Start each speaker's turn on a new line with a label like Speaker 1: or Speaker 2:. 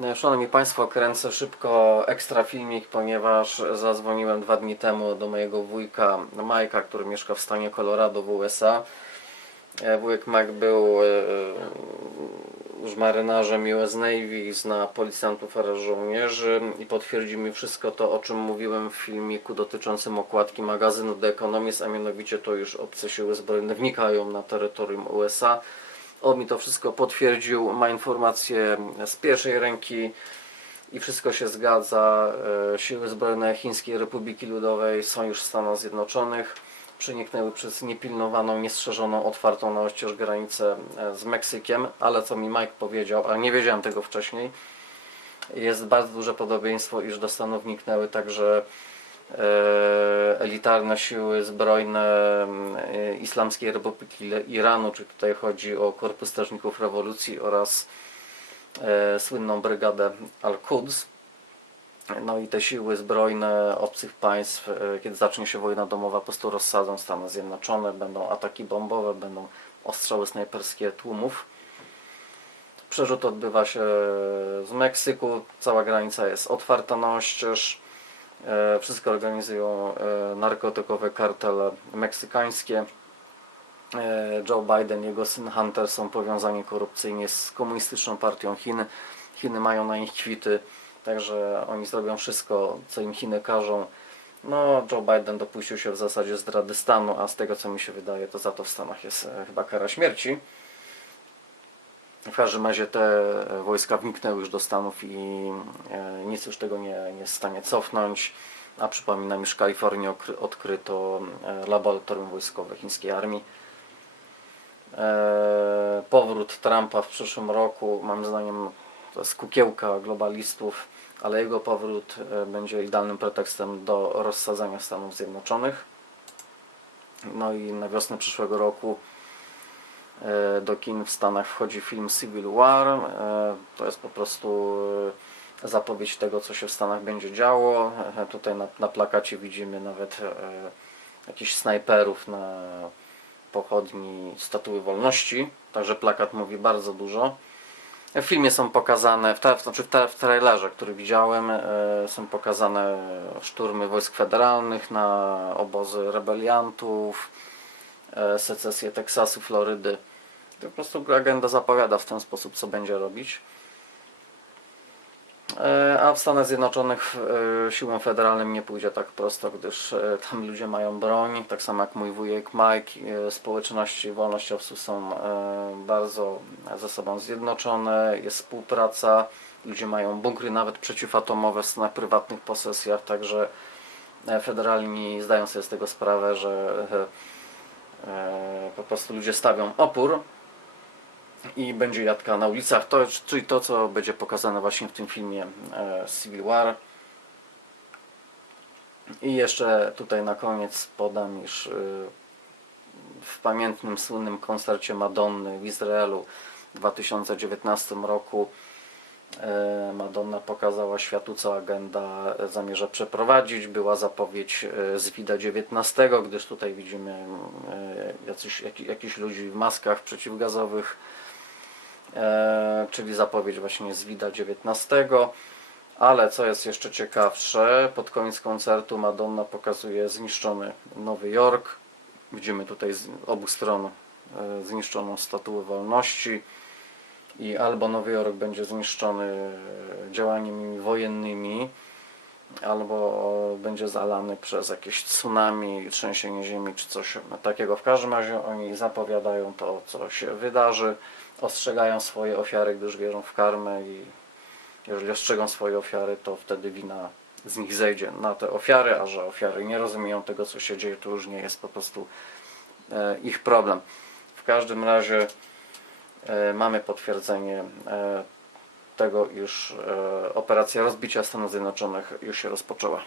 Speaker 1: E, Szanowni Państwo, kręcę szybko ekstra filmik, ponieważ zadzwoniłem dwa dni temu do mojego wujka Majka, który mieszka w stanie Colorado w USA. E, Wujek Mike był e, już marynarzem US Navy, zna policjantów oraz żołnierzy i potwierdził mi wszystko to, o czym mówiłem w filmiku dotyczącym okładki magazynu The Economist, a mianowicie to już obce siły zbrojne wnikają na terytorium USA. On mi to wszystko potwierdził, ma informacje z pierwszej ręki i wszystko się zgadza. E, Siły zbrojne Chińskiej Republiki Ludowej są już w Stanach Zjednoczonych. Przeniknęły przez niepilnowaną, niestrzeżoną, otwartą na oścież granicę e, z Meksykiem, ale co mi Mike powiedział, ale nie wiedziałem tego wcześniej, jest bardzo duże podobieństwo, iż do Stanów wniknęły także e, elitarne siły zbrojne e, Islamskiej Republiki Iranu, czy tutaj chodzi o Korpus Strażników Rewolucji oraz e, słynną brygadę Al-Quds. No i te siły zbrojne obcych państw, e, kiedy zacznie się wojna domowa, po prostu rozsadzą Stany Zjednoczone, będą ataki bombowe, będą ostrzały snajperskie tłumów. Przerzut odbywa się z Meksyku, cała granica jest otwarta na oścież. E, Wszystko organizują e, narkotykowe kartele meksykańskie. E, Joe Biden, jego syn Hunter są powiązani korupcyjnie z komunistyczną partią Chin. Chiny mają na nich kwity, także oni zrobią wszystko, co im Chiny każą. No, Joe Biden dopuścił się w zasadzie zdrady stanu, a z tego co mi się wydaje, to za to w Stanach jest chyba kara śmierci. W każdym razie te e, wojska wniknęły już do Stanów i e, nic już tego nie, jest w stanie cofnąć. A przypominam, iż w Kalifornii odkryto e, laboratorium wojskowe chińskiej armii. Powrót Trumpa w przyszłym roku, moim zdaniem, to jest kukiełka globalistów, ale jego powrót będzie idealnym pretekstem do rozsadzania Stanów Zjednoczonych. No i na wiosnę przyszłego roku do kin w Stanach wchodzi film Civil War. E, To jest po prostu e, zapowiedź tego, co się w Stanach będzie działo. E, Tutaj na, na plakacie widzimy nawet e, jakichś snajperów na pochodni Statuły Wolności. Także plakat mówi bardzo dużo. W filmie są pokazane, w, tra- znaczy w, w trailerze, który widziałem, e, są pokazane szturmy wojsk federalnych na obozy rebeliantów, e, secesję Teksasu, Florydy. To po prostu agenda zapowiada w ten sposób, co będzie robić. E, A w Stanach Zjednoczonych e, siłom federalnym nie pójdzie tak prosto, gdyż e, tam ludzie mają broń, tak samo jak mój wujek Mike. e, Społeczności wolnościowców są e, bardzo ze sobą zjednoczone, jest współpraca, ludzie mają bunkry nawet przeciwatomowe na prywatnych posesjach, także e, federalni zdają sobie z tego sprawę, że e, e, po prostu ludzie stawią opór i będzie jadka na ulicach, to, czyli to, co będzie pokazane właśnie w tym filmie e, Civil War. I jeszcze tutaj na koniec podam, iż y, w pamiętnym, słynnym koncercie Madonny w Izraelu w 2019 roku e, Madonna pokazała światu, co agenda zamierza przeprowadzić. Była zapowiedź e, z Wida 19, gdyż tutaj widzimy e, jacyś, jaki, jakichś ludzi w maskach przeciwgazowych, e, czyli zapowiedź właśnie z Wida 19. Ale co jest jeszcze ciekawsze, pod koniec koncertu Madonna pokazuje zniszczony Nowy Jork. Widzimy tutaj z obu stron e, zniszczoną Statuę Wolności i albo Nowy Jork będzie zniszczony działaniami wojennymi, albo będzie zalany przez jakieś tsunami, trzęsienie ziemi czy coś takiego. W każdym razie oni zapowiadają to, co się wydarzy, ostrzegają swoje ofiary, gdyż wierzą w karmę i jeżeli ostrzegą swoje ofiary, to wtedy wina z nich zejdzie na te ofiary, a że ofiary nie rozumieją tego, co się dzieje, to już nie jest po prostu e, ich problem. W każdym razie mamy potwierdzenie e, tego, iż e, operacja rozbicia Stanów Zjednoczonych już się rozpoczęła.